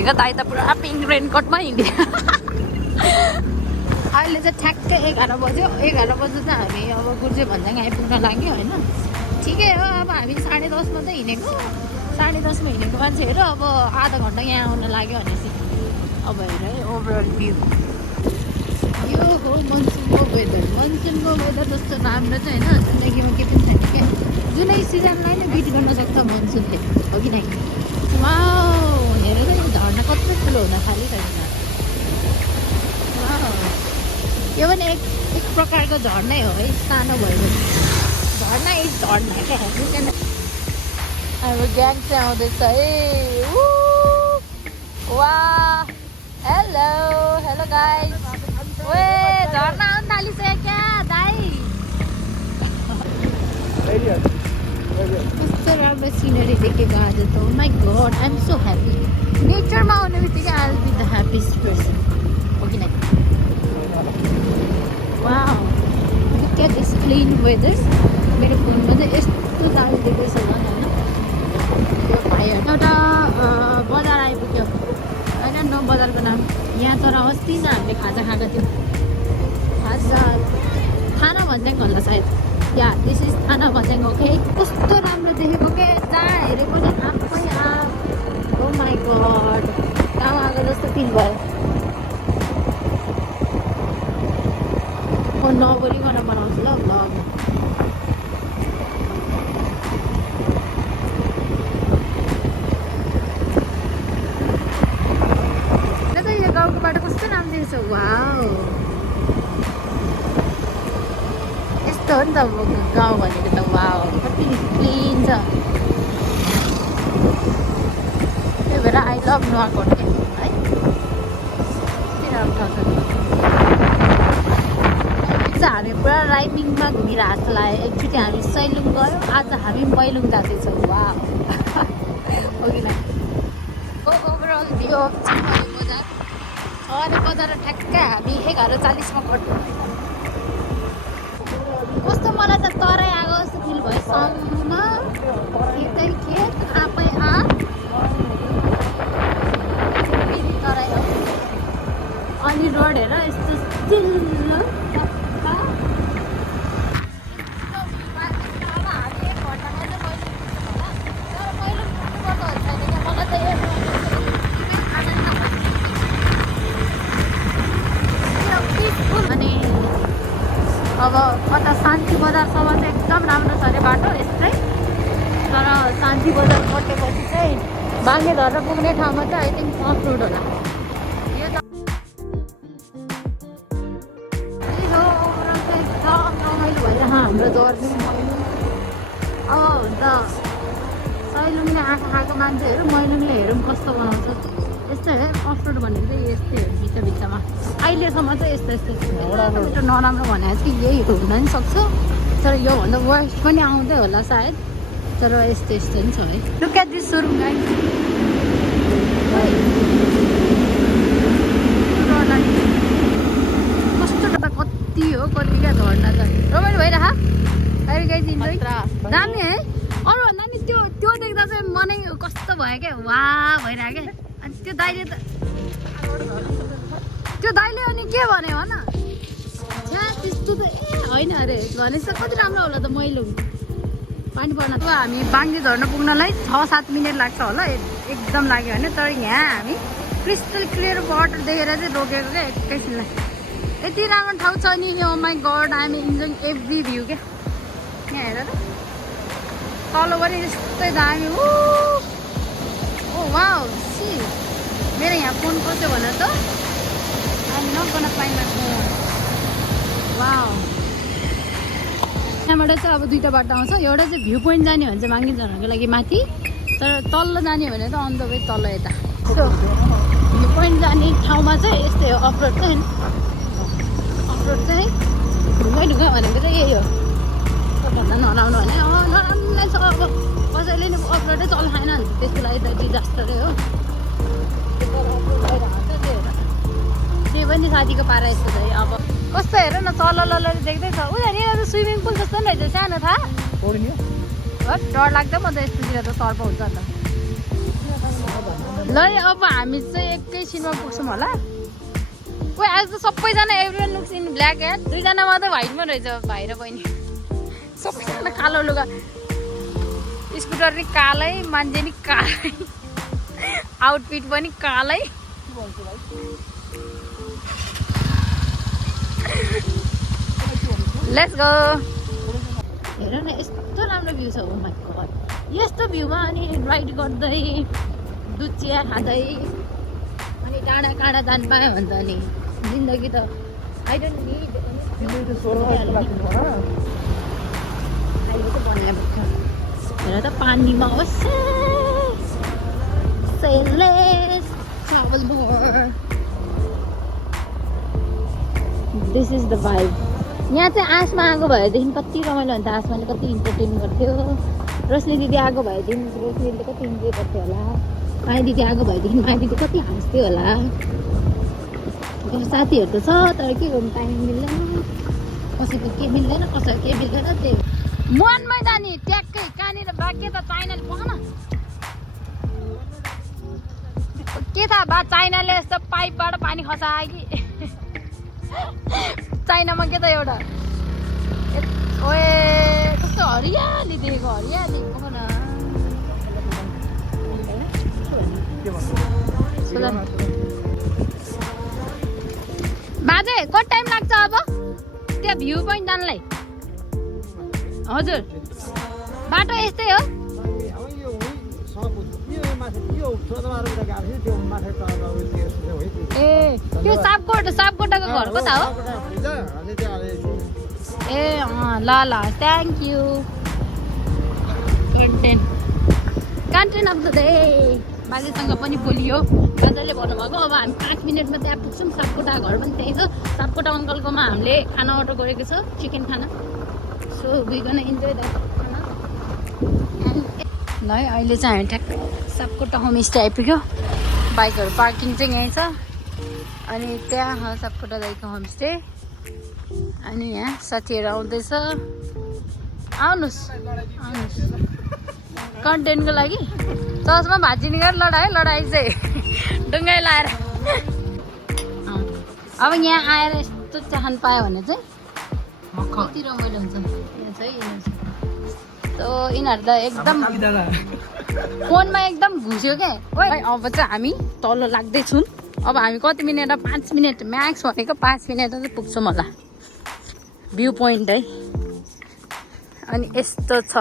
भोलिको दाइ त पुरा पिङ्क रेनकोटमा हिँड्यो। अहिले चाहिँ ठ्याक्कै 11 बज्यो। 11 बज्दा चाहिँ हामी अब गुर्जे भन्ज्याङ आइपुग्न लाग्यो होइन। ठिकै हो, अब हामी 10:30 मा चाहिँ हिँडेको। 10:30 मा हिँडेको मान्छेहरू अब आधा घन्टा यहाँ आउन लाग्यो भनेपछि अब हेर है ओभरअल भ्यू। यो हो मनसुनको वेदर। मनसुनको वेदर जस्तो राम्रो चाहिँ होइन जिन्दगीमा के पनि छैन क्या। जुनै सिजनलाई नै बिट गर्न सक्छ मनसुनले, हो कि नै? वाउ, हेरेर यो झर्ना कत्रो ठुलो हुन थालिसकेको छ। यो पनि एक प्रकारको झर्नै हो है, सानो भयो भने झर्ना एक झर्ना क्या। हाम्रो ग्याङ चाहिँ आउँदैछ है। वाह, हेलो हेलो गाइस। ओए झर्ना आउन थालिसक्यो क्या दाइ। कस्तो राम्रो सिनरी देखेको आज त। Oh my God, I am so happy. नेचरमा आउने बित्तिकै I will be the happiest person, हो कि नै? Wow, look at this clean weather. मेरो फोनमा चाहिँ यस्तो दामी देख्दैछ झन् होइन। यो भाइहरू एउटा बजार आइपुग्यो होइन, न बजारको नाम यहाँ। तर अस्ति नै हामीले खाजा खाएको थियो। खाजा खाना भन्ज्याङ होला सायद। या दिस इज खाना भन्ज्याङ। ओके, कस्तो राम्रो देखेको के, जहाँ हेरे पनि आफै आफ। ओ माई गॉड, गाउँ आएको जस्तो फिल भयो। फोन नबोलिकन बनाउँछु ल भ्लग। यो गाउँको बाटो कस्तो राम्रो देख्छ। वाउ, यस्तो हो नि त गाउँ भनेको त। वाउ, कति क्लिन छ। त्यही भएर आई लभ नुवाकोट है। कति राम्रो छ। हामी पुरा राइडिङमा घुमिरहेको जस्तो लाग्यो। एकचोटि हामी सैलुङ गयौँ, आज हामी मैलुङ जाँदैछौँ। वाह, हो कि नै? ओभरअल भ्यू अफ चिम्पाने बजार। अनि बजार ठ्याक्कै हामी 11:40 मा कट्यो। कस्तो मलाई त तराई आएको जस्तो फिल भयो। साउमा खेतै खेत, आफै आफ, तराई हो। अनि रोड हेर यस्तो चिल्लो। अब कता शान्ति बजारसम्म चाहिँ एकदम राम्रो छ अरे बाटो यस्तै। तर शान्ति बजार कटेपछि चाहिँ बाङ्गे धरेर पुग्ने ठाउँमा चाहिँ आई थिङ्क अफ रोड होला। यो त एकदम रमाइलो भएर हाम्रो जर्नी। अब हुन्छ सैलुङले आँखा खाएको मान्छेहरू मैलुङले हेरौँ कस्तो बनाउँछ। यस्तै हो अफ रोड भनेको चाहिँ यस्तै हो भित्र अहिलेसम्म चाहिँ यस्तो मिठो नराम्रो भनेको चाहिँ यही हुन पनि सक्छ। तर योभन्दा वर्स्ट पनि आउँदै होला सायद। तर यस्तो नि छ है। लुक एट दिस सुरुङ गाइस। कस्तो कति हो, कति क्या झर्ना छ। रमाइलो भइरह अहिले गाइस, इन्जोय दामी है। अरूभन्दा नि त्यो देख्दा चाहिँ मनै कस्तो भयो क्या, वाह भइरहेको क्या। अनि त्यो दाइले अनि के भन्यो भन। छ्या त्यस्तो त होइन अरे भनेपछि कति राम्रो होला त मैलुङ पानी पर्न। अब हामी बाङ्गे झर्न पुग्नलाई 6-7 मिनट लाग्छ होला एकदम लाग्यो भने। तर यहाँ हामी क्रिस्टल क्लियर वाटर देखेर चाहिँ रोकेको क्या एकैछिनलाई। यति राम्रो ठाउँ छ नि। Oh my God, I am enjoying every view क्या। यहाँ हेर त तल पनि यस्तै दामी। ओ वाउ, सी मेरो यहाँ फोन कसो भन त। I'm not gonna find my phone. Wow. यहाँबाट चाहिँ अब दुईवटा बाटो आउँछ। एउटा चाहिँ भ्यू पोइन्ट जाने भने चाहिँ बाङ्गे झर्नको लागि माथि, तर तल्लो जाने भने त अन द वे तल यता। सो भ्यू पोइन्ट जाने ठाउँमा चाहिँ यस्तै हो अफरोड चाहिँ। अफरोड चाहिँ ढुङ्गा भनेको चाहिँ यही हो। सबभन्दा नराम्रो भने नराम्रो नै छ। अब कसैले नि अफरोडै चलाएन भने त्यसको लागि त डिजास्टरै हो। त्यही पनि साथीको पारा यस्तो छ है। अब कस्तो हेर न तल देख्दैछ। उनीहरू त स्विमिङ पुल जस्तो नि रहेछ, सानो थाहा डर लाग्दैन म त यस्तोतिर त सर्प हुन्छ नि त। ल अब हामी चाहिँ एकैछिनमा पुग्छौँ होला ओ आज त सबैजना everyone looks in black and दुईजना मात्रै व्हाइटमा रहेछ भाइ र बहिनी सबैजना कालो लुगा स्कुटर नि कालै मान्छे नि कालै आउटफिट पनि कालै लेट्स गो हेर न यस्तो राम्रो भ्यू छ ओ माइ गॉड यस्तो भ्यूमा अनि राइड गर्दै दुध चिया खाँदै अनि टाढा टाढा जानु पायो भने त अनि जिन्दगी त आई डोन्ट निड अहिले त बनाएको हेर त पानीमा होस् sailors travel more this is the vibe यहाँ चाहिँ आसमा आएको भएदेखि कति रमाइलो हुन्छ आसमाले कति इन्टरटेन गर्थ्यो रोशनी दिदी आएको भएदेखि रोशनीले कति इन्जोय गर्थ्यो होला माया दिदी आएको भएदेखि माया दिदी कति हाँस्थ्यो होला साथीहरू त छ तर के गर्नु टाइम मिल्दैन कसैको के मिल्दैन कसैको के मिल्दैन त्यही मनमै जाने ट्याक्कै कहाँनिर बाँके त चाइनाले पखान के थाहा बा चाइनाले यस्तो पाइपबाट पानी खसायो कि चाइनामा के त एउटा ओए कस्तो हरियाली देखेको हरियाली पखान बाजे कति टाइम लाग्छ अब त्यहाँ भ्यू पोइन्ट जानलाई हजुर बाटो यस्तै हो ए त्यो सापकोटाको घर कता हो ए ल ल thank you content of the day बाजेसँग पनि बोलियो बाजेले भन्नुभएको अब हामी 5 मिनटमा त्यहाँ पुग्छौँ सापकोटा घर पनि त्यही छ सापकोटा अङ्कलकोमा हामीले खाना अर्डर गरेको छ चिकन खाना so we gonna enjoy the खाना ल है अहिले चाहिँ हामी ठ्याक्कै सापकोटा होमस्टे आइपुग्यो बाइकहरू पार्किङ चाहिँ यहीँ छ अनि त्यहाँ सापकोटा दाइको होमस्टे अनि यहाँ साथीहरू आउँदैछ आउनुहोस् कन्टेन्टको लागि चर्चमा भाँचिने गरेर लडाइ चाहिँ डुङ्गाइ लाएर अब यहाँ आएर यस्तो चाहन पायो भने चाहिँ कति रमाइलो हुन्छ यहाँ चाहिँ त यिनीहरू त एकदम फोनमा एकदम घुस्यो क्या अब चाहिँ हामी तल लाग्दैछौँ अब हामी कति मिनट 5 मिनट म्याक्स भनेको 5 मिनट चाहिँ पुग्छौँ होला भ्यू पोइन्ट है अनि यस्तो छ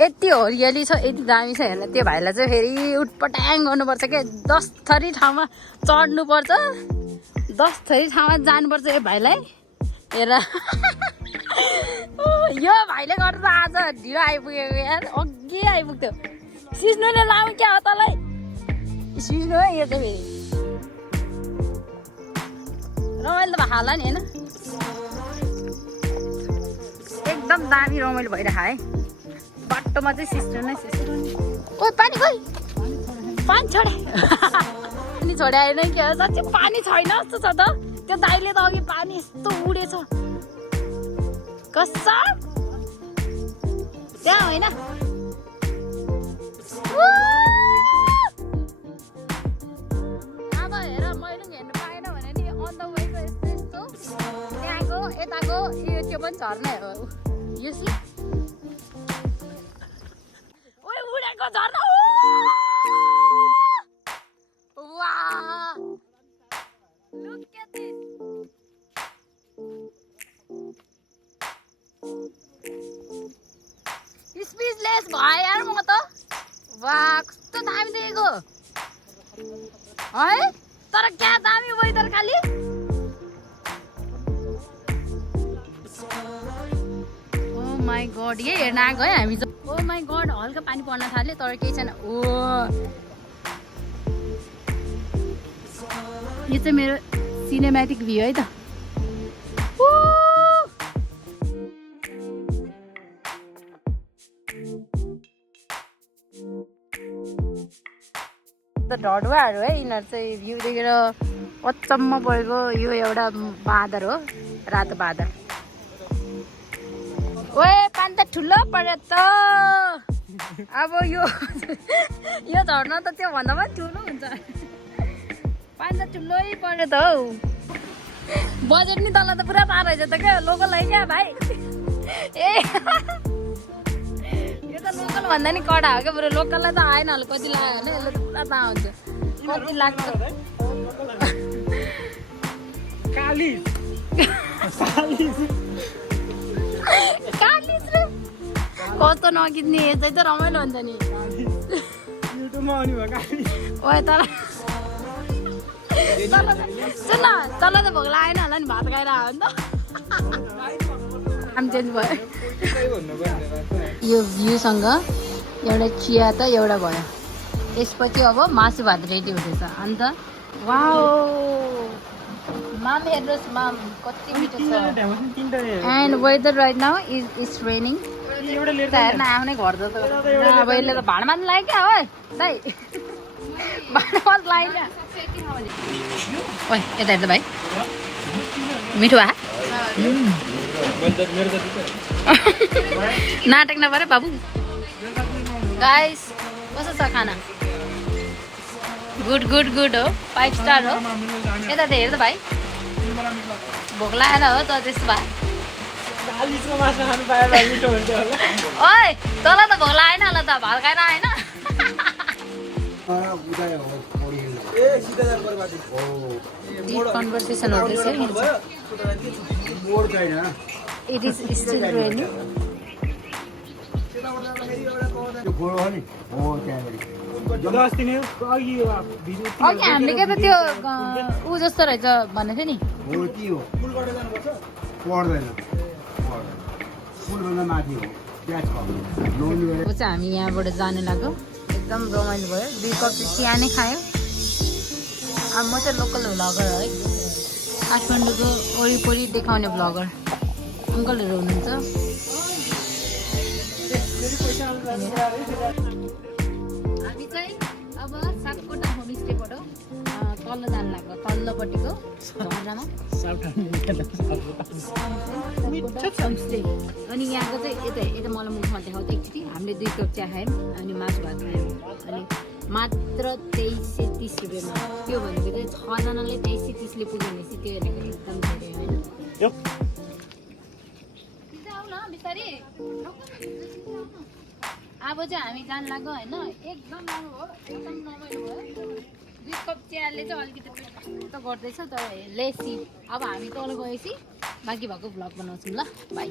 यति हरियाली छ यति दामी छ हेर्न त्यो भाइलाई चाहिँ फेरि उटपटाङ गर्नुपर्छ क्या 10 थरी ठाउँमा चढ्नुपर्छ 10 थरी ठाउँमा जानुपर्छ यो भाइलाई हेर यो भाइले गर्दा आज ढिलो आइपुगेको यार अघि आइपुग्थ्यो सिस्नुले लामो क्या हो तँलाई सिस्नु है यो चाहिँ फेरि रमाइलो त होला नि होइन एकदम दामी रमाइलो भइरहेको है बाटोमा चाहिँ सिस्नु नै सिस्नु ओ पानी खोइ पानी छोडे पानी छोडे आएन कि साँच्चै पानी छैन जस्तो छ त त्यो दाइले त अघि पानी यस्तो उडेछ कसम त्यहाँ होइन अब हेर मैले हेर्नु पाएन भने नि अन द वेको यस्तो यस्तो त्यहाँको यताको यो त्यो पनि झर्नै हो यो सी ओए उडेको झर्ना वाह लुक एट दिस स्पिचलेस भयो यार म त वाह कस्तो दामी देखेको है तर क्या दामी वेदर खाली ओ माई गड यही हेर्न आएको है हामी ओ माई गड हल्का पानी पर्न थाल्यो तर केही छैन ओ यो चाहिँ मेरो सिनेमेटिक भ्यू है त ढडुवाहरू है यिनीहरू चाहिँ भ्यू देखेर अचम्म परेको यो एउटा बाँदर हो रातो बाँदर ओए पानी त ठुलो पर्यो त अब यो झर्ना त त्यो भन्दा पनि ठुलो हुन्छ पानी त ठुलै पर्यो त हौ बजेट नि तल त पुरा पार रहेछ त क्या लोकल है क्या भाइ ए यो त लोकल भन्दा नि कडा हो क्या बरु लोकललाई त आएन होला कति लाग्यो भने यसले त पुरा दाम हुन्छ कति लाग्छ कस्तो नकिन्ने यस्तै त रमाइलो हुन्छ नि ओए तर सुन न तल त भोक लागेन होला नि भात खाएर आयो नि त काम चेन्ज भयो यो भ्यूसँग एउटा चिया त एउटा भयो त्यसपछि अब मासु भात रेडी हुँदैछ अन्त वाउ माम हेर्नुहोस् माम कति मिठो छ and weather right now is raining हेर्न आफ्नै घर जस्तो अब यसले त भाँडा मान्नु लाग्यो क्या हो दाइ भाँडा मान्नु लाग्यो ओए यता हेर्दा भाइ मिठो भए नाटक नपऱ्यो बाबु गाइस कस्तो छ खाना गुड गुड गुड हो 5 स्टार हो यता त हेर्दा भाइ भोक लागेर हो त त्यस्तो भए ओए तल त भोक लागेन होला त भात खाएर आएन कन्भर्सेसन हुँदैछ इट इज स्टिल रेनिङ अघि हामीले के त त्यो ऊ जस्तो रहेछ भनेको थियो नि हामी यहाँबाट जानु लाग्यो एकदम रमाइलो भयो 2 कप चिया नै खायो अब म चाहिँ लोकल भ्लगर है काठमाडौँको वरिपरि देखाउने भ्लगर अङ्कलहरू हुनुहुन्छ हामी चाहिँ अब सापकोटा होमस्टेबाट तल्लो जानु लाग्यो तल्लोपट्टिको झरनामा होमस्टे अनि यहाँको चाहिँ यता मलाई मुखमा देखाउँदा एकचोटि हामीले 2 कप चिया खायौँ अनि मासु भात खायौँ अनि मात्र 2330 रुपियाँमा त्यो भनेको चाहिँ 6 जनाले 2330ले पुग्यो भने चाहिँ त्यो भनेको एकदम धेरै होइन बिस्तारै अब चाहिँ हामी जानु लाग्यो होइन एकदम राम्रो भयो एकदम रमाइलो भयो 2 कप चियाले चाहिँ अलिकति पेट त गर्दैछ तर लेसी अब हामी तल गएपछि बाँकी भएको भ्लग बनाउँछौँ ल बाई